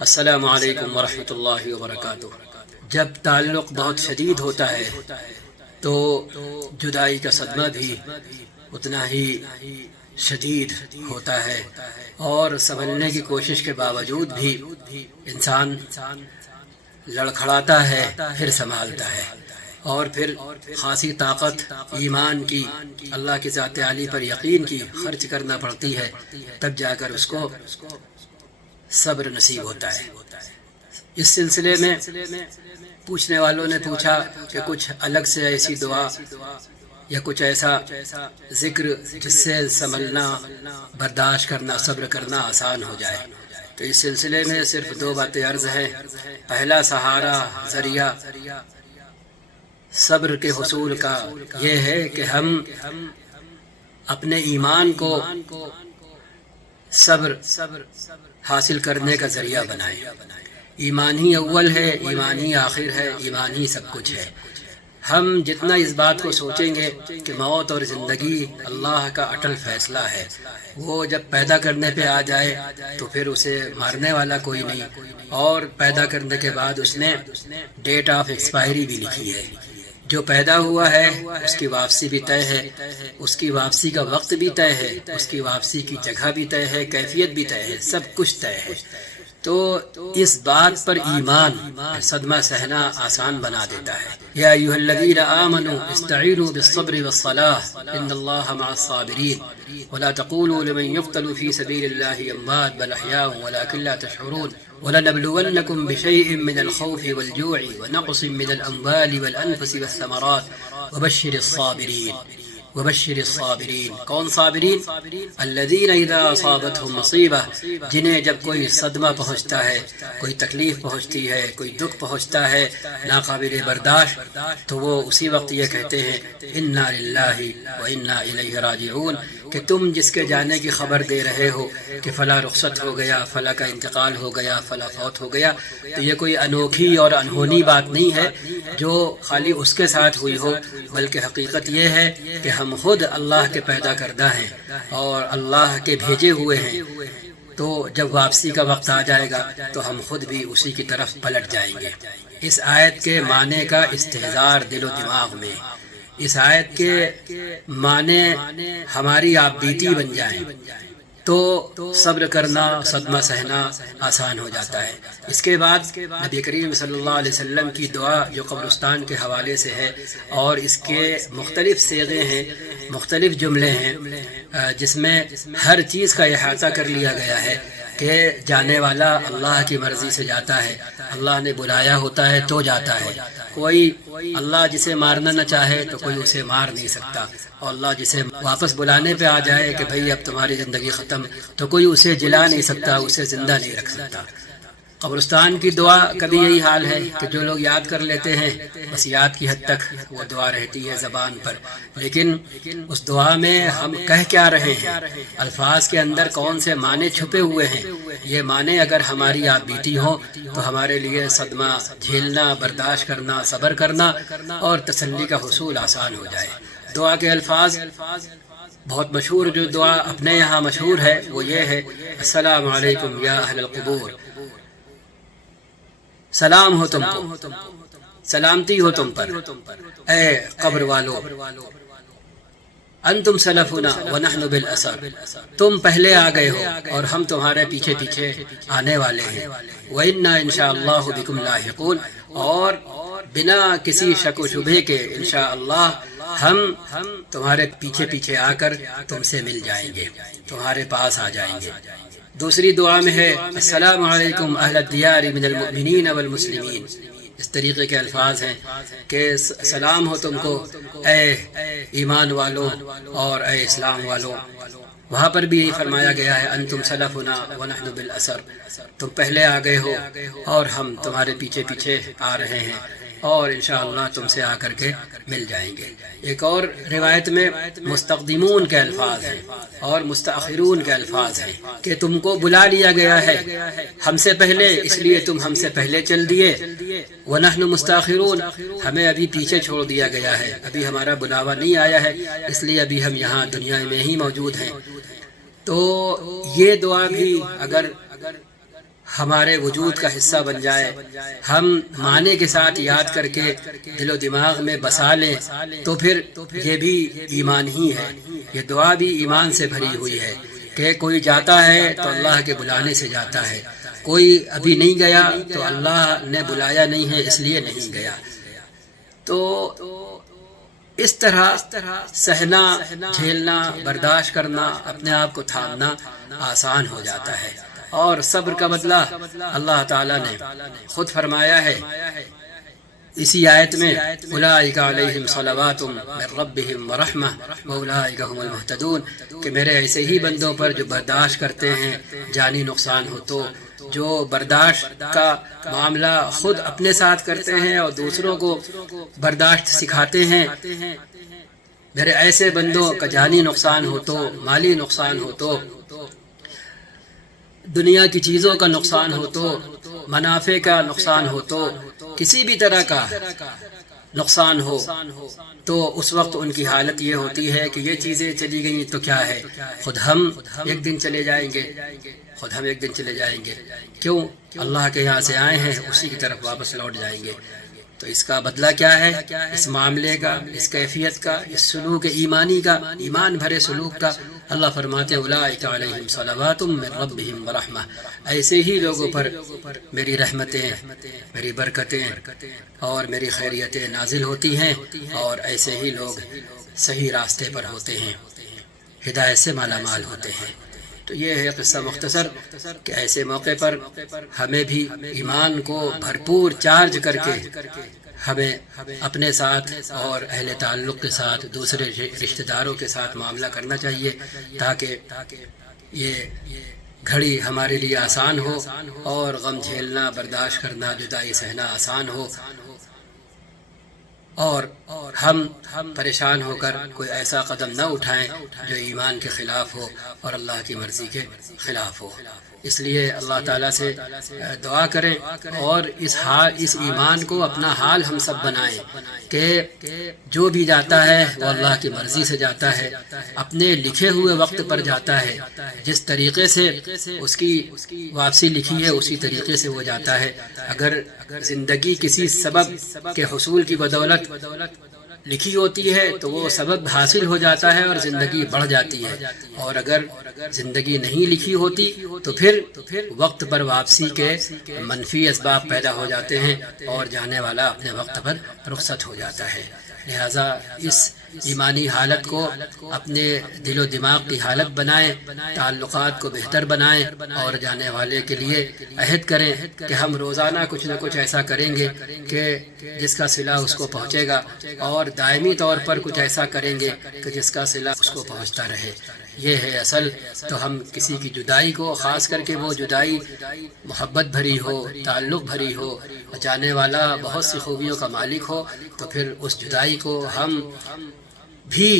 السلام علیکم ورحمۃ اللہ وبرکاتہ۔ جب تعلق بہت شدید ہوتا ہے تو جدائی کا صدمہ بھی اتنا ہی شدید ہوتا ہے، اور سنبھلنے کی کوشش کے باوجود بھی انسان لڑکھڑاتا ہے، پھر سنبھالتا ہے، اور پھر خاصی طاقت ایمان کی، اللہ کی ذات عالی پر یقین کی خرچ کرنا پڑتی ہے، تب جا کر اس کو صبر نصیب ہوتا ہے۔ اس سلسلے میں پوچھنے والوں نے پوچھا کہ کچھ الگ سے ایسی دعا یا کچھ ایسا ذکر جس سے سنبھلنا، برداشت کرنا، صبر کرنا آسان ہو جائے۔ تو اس سلسلے میں صرف دو باتیں عرض ہیں۔ پہلا سہارا، ذریعہ صبر کے حصول کا یہ ہے کہ ہم اپنے ایمان کو صبر حاصل کرنے کا ذریعہ بنائیں۔ ایمان ہی اول ہے، ایمان ہی آخر ہے، ایمان ہی سب کچھ ہے۔ ہم جتنا اس بات کو سوچیں گے کہ موت اور زندگی اللہ کا اٹل فیصلہ ہے، وہ جب پیدا کرنے پہ آ جائے تو پھر اسے مارنے والا کوئی نہیں، اور پیدا کرنے کے بعد اس نے ڈیٹ آف ایکسپائری بھی لکھی ہے۔ جو پیدا ہوا ہے اس کی واپسی بھی طے ہے، اس کی واپسی کا وقت بھی طے ہے، اس کی واپسی کی جگہ بھی طے ہے، کیفیت بھی طے ہے، سب کچھ طے ہے۔ تو اس بات پر ایمان صدمہ سہنا آسان بنا دیتا ہے۔ یا ایھا الذین آمنوا استعینوا بالصبر والصلاۃ ان اللہ مع الصابرین ولا تقولوا لمن يقتل في سبيل الله اموات بل احیاء ولكن لا تشعرون وَلَنَبْلُوَنَّكُمْ بِشَيْءٍ مِّنَ الْخَوْفِ وَالْجُوعِ وَنَقْصٍ مِّنَ الْأَمْوَالِ وَالْأَنفُسِ وَالثَّمَرَاتِ وَبَشِّرِ الصَّابِرِينَ۔ کون صابرین؟ الذین اذا اصابتهم مصیبہ، جنہیں جب کوئی صدمہ پہنچتا ہے، کوئی تکلیف پہنچتی ہے، کوئی دکھ پہنچتا ہے ناقابل برداشت، تو وہ اسی وقت یہ کہتے ہیں انا للہ وانا الیہ راجعون، کہ تم جس کے جانے کی خبر دے رہے ہو کہ فلاں رخصت ہو گیا، فلاں کا انتقال ہو گیا، فلاں فوت ہو گیا، تو یہ کوئی انوکھی اور انہونی بات نہیں ہے جو خالی اس کے ساتھ ہوئی ہو، بلکہ حقیقت یہ ہے کہ ہم خود اللہ کے پیدا کردہ ہیں اور اللہ کے بھیجے ہوئے ہیں۔ تو جب واپسی کا وقت آ جائے گا تو ہم خود بھی اسی کی طرف پلٹ جائیں گے۔ اس آیت کے معنی کا استحضار دل و دماغ میں، اس آیت کے معنی ہماری آپ بیتی بن جائیں تو صبر کرنا، صدمہ سہنا آسان ہو جاتا ہے۔ اس کے بعد نبی کریم صلی اللہ علیہ وسلم کی دعا جو قبرستان کے حوالے سے ہے، اور اس کے مختلف صیغے ہیں، مختلف جملے ہیں، جس میں ہر چیز کا احاطہ کر لیا گیا ہے کہ جانے والا اللہ کی مرضی سے جاتا ہے، اللہ نے بلایا ہوتا ہے تو جاتا ہے۔ کوئی اللہ جسے مارنا نہ چاہے تو کوئی اسے مار نہیں سکتا، اور اللہ جسے واپس بلانے پہ آ جائے کہ بھئی اب تمہاری زندگی ختم، تو کوئی اسے جلا نہیں سکتا، اسے زندہ نہیں رکھ سکتا۔ قبرستان کی دعا کا بھی یہی حال ہے کہ جو لوگ یاد کر لیتے ہیں بس یاد کی حد تک وہ دعا رہتی ہے زبان پر، لیکن اس دعا میں ہم کہہ کیا رہے ہیں، الفاظ کے اندر کون سے معنی چھپے ہوئے ہیں، یہ معنی اگر ہماری آپ بیتی ہو تو ہمارے لیے صدمہ جھیلنا، برداشت کرنا، صبر کرنا اور تسلی کا حصول آسان ہو جائے۔ دعا کے الفاظ بہت مشہور، جو دعا اپنے یہاں مشہور ہے وہ یہ ہے: السلام علیکم یا اہل القبور، سلام ہو تم کو، سلامتی ہو تم پر، اے قبر والو، انتم سلفنا ونحن بالاثر، تم پہلے آ گئے ہو اور ہم تمہارے پیچھے پیچھے آنے والے ہیں، وَإِنَّا إِنْ شَاءَ اللَّهُ بِكُمْ لاحقون، اور بنا کسی شک و شبہ کے انشاءاللہ ہم تمہارے پیچھے پیچھے آ کر تم سے مل جائیں گے، تمہارے پاس آ جائیں گے۔ دوسری دعا میں ہے: السلام علیکم اہل الدیار من المؤمنین والمسلمین، اس طریقے کے الفاظ ہیں کہ سلام ہو تم کو اے ایمان والو اور اے اسلام والو۔ وہاں پر بھی فرمایا گیا ہے: انتم سلفنا ونحن بالاثر، تم پہلے آ گئے ہو اور ہم تمہارے پیچھے پیچھے آ رہے ہیں، اور انشاءاللہ تم سے آ کر کے مل جائیں گے۔ ایک اور روایت میں مستقدمون کے الفاظ ہیں اور مستاخرون کے الفاظ ہیں کہ تم کو بلا لیا گیا ہے ہم سے پہلے، اس لیے تم ہم سے پہلے چل دیے، ونحن مستاخرون، ہمیں ابھی پیچھے چھوڑ دیا گیا ہے، ابھی ہمارا بلاوا نہیں آیا ہے، اس لیے ابھی ہم یہاں دنیا میں ہی موجود ہیں۔ تو یہ دعا بھی اگر ہمارے وجود کا حصہ بن جائے، ہم معنی کے ساتھ یاد کر کے دل و دماغ میں بسا لیں، تو پھر یہ بھی ایمان ہی ہے۔ یہ دعا بھی ایمان سے بھری ہوئی ہے کہ کوئی جاتا ہے تو اللہ کے بلانے سے جاتا ہے، کوئی ابھی نہیں گیا تو اللہ نے بلایا نہیں ہے اس لیے نہیں گیا۔ تو اس طرح سہنا، جھیلنا، برداشت کرنا، اپنے آپ کو تھامنا آسان ہو جاتا ہے۔ اور صبر کا بدلہ اللہ تعالیٰ نے خود فرمایا ہے اسی آیت میں، اولئک علیہم صلوات من ربہم ورحمہ واولئک هم المہتدون، کہ میرے ایسے ہی بندوں پر جو برداشت کرتے ہیں جانی نقصان ہو تو، جو برداشت کا معاملہ خود اپنے ساتھ کرتے ہیں اور دوسروں کو برداشت سکھاتے ہیں، میرے ایسے بندوں کا جانی نقصان ہو تو، مالی نقصان ہو تو، دنیا کی چیزوں کا نقصان ہو تو، منافع کا نقصان ہو تو، کسی بھی طرح کا نقصان ہو تو اس وقت ان کی حالت یہ ہوتی ہے کہ یہ چیزیں چلی گئیں تو کیا ہے، خود ہم ایک دن چلے جائیں گے، خود ہم ایک دن چلے جائیں گے، کیوں؟ اللہ کے یہاں سے آئے ہیں، اسی کی طرف واپس لوٹ جائیں گے۔ تو اس کا بدلہ کیا ہے؟ اس معاملے کا، اس کیفیت کا، اس سلوک ایمانی کا، ایمان بھرے سلوک کا، اللہ فرماتے اولئک علیہم صلوات من ربہم ورحمہ، ایسے ہی لوگوں پر میری رحمتیں، میری برکتیں اور میری خیریتیں نازل ہوتی ہیں، اور ایسے ہی لوگ صحیح راستے پر ہوتے ہیں، ہدایت سے مالا مال ہوتے ہیں۔ تو یہ ہے قصہ مختصر کہ ایسے موقع پر ہمیں بھی ایمان کو بھرپور چارج کر کے ہمیں اپنے ساتھ اور اہل تعلق کے ساتھ، دوسرے رشتہ داروں کے ساتھ معاملہ کرنا چاہیے، تاکہ یہ گھڑی ہمارے لیے آسان ہو اور غم جھیلنا، برداشت کرنا، جدائی سہنا آسان ہو، اور ہم پریشان ہو کر کوئی ایسا قدم نہ اٹھائیں جو ایمان کے خلاف ہو اور اللہ کی مرضی کے خلاف ہو۔ اس لیے اللہ تعالیٰ سے دعا کریں اور اس ایمان کو اپنا حال ہم سب بنائیں کہ جو بھی جاتا ہے وہ اللہ کی مرضی سے جاتا ہے، اپنے لکھے ہوئے وقت پر جاتا ہے، جس طریقے سے اس کی واپسی لکھی ہے اسی طریقے سے وہ جاتا ہے۔ اگر زندگی کسی سبب کے حصول کی بدولت لکھی ہوتی ہے تو وہ سبب حاصل ہو جاتا ہے اور زندگی بڑھ جاتی ہے، اور اگر زندگی نہیں لکھی ہوتی تو پھر وقت پر واپسی کے منفی اسباب پیدا ہو جاتے ہیں اور جانے والا اپنے وقت پر رخصت ہو جاتا ہے۔ لہٰذا اس ایمانی حالت کو اپنے دل و دماغ کی حالت بنائیں، تعلقات کو بہتر بنائیں، اور جانے والے کے لیے عہد کریں کہ ہم روزانہ کچھ نہ کچھ ایسا کریں گے کہ جس کا صلہ اس کو پہنچے گا، اور دائمی طور پر کچھ ایسا کریں گے کہ جس کا صلہ اس کو پہنچتا رہے۔ یہ ہے اصل۔ تو ہم کسی کی جدائی کو، خاص کر کے وہ جدائی محبت بھری ہو، تعلق بھری ہو، جانے والا بہت سی خوبیوں کا مالک ہو، تو پھر اس جدائی کو ہم بھی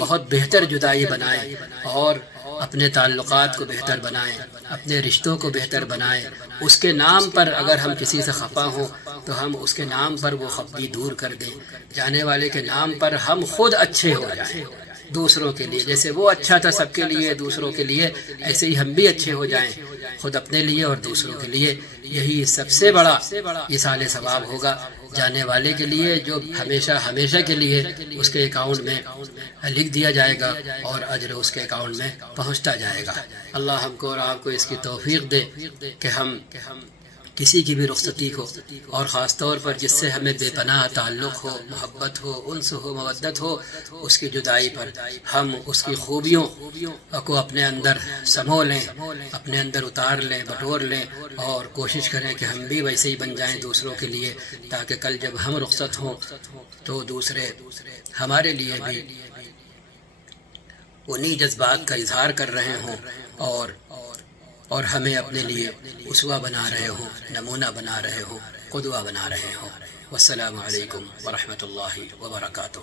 بہت بہتر جدائی بنائیں، اور اپنے تعلقات کو بہتر بنائیں، اپنے رشتوں کو بہتر بنائیں۔ اس کے نام پر اگر ہم کسی سے خفا ہوں تو ہم اس کے نام پر وہ خفگی دور کر دیں، جانے والے کے نام پر ہم خود اچھے ہو جائیں دوسروں کے لیے، جیسے وہ اچھا تھا سب کے لیے، دوسروں کے لیے، ایسے ہی ہم بھی اچھے ہو جائیں، خود اپنے لیے اور دوسروں کے لیے۔ یہی سب سے بڑا ایصال ثواب ہوگا جانے والے کے لیے، جو ہمیشہ کے لیے اس کے اکاؤنٹ میں لکھ دیا جائے گا اور اجر اس کے اکاؤنٹ میں پہنچتا جائے گا۔ اللہ ہم کو اور آپ کو اس کی توفیق دے کہ ہم کسی کی بھی رخصتی کو، اور خاص طور پر جس سے ہمیں بے پناہ تعلق ہو، محبت ہو، انس ہو، مودت ہو، اس کی جدائی پر ہم اس کی خوبیوں کو اپنے اندر سمو لیں، اپنے اندر اتار لیں، بٹور لیں، اور کوشش کریں کہ ہم بھی ویسے ہی بن جائیں دوسروں کے لیے، تاکہ کل جب ہم رخصت ہوں تو دوسرے ہمارے لیے بھی انہی جذبات کا اظہار کر رہے ہوں، اور ہمیں اپنے لیے اسوہ بنا رہے ہوں، نمونہ بنا رہے ہوں، قدوہ بنا رہے ہوں۔ والسلام علیکم ورحمۃ اللہ وبرکاتہ۔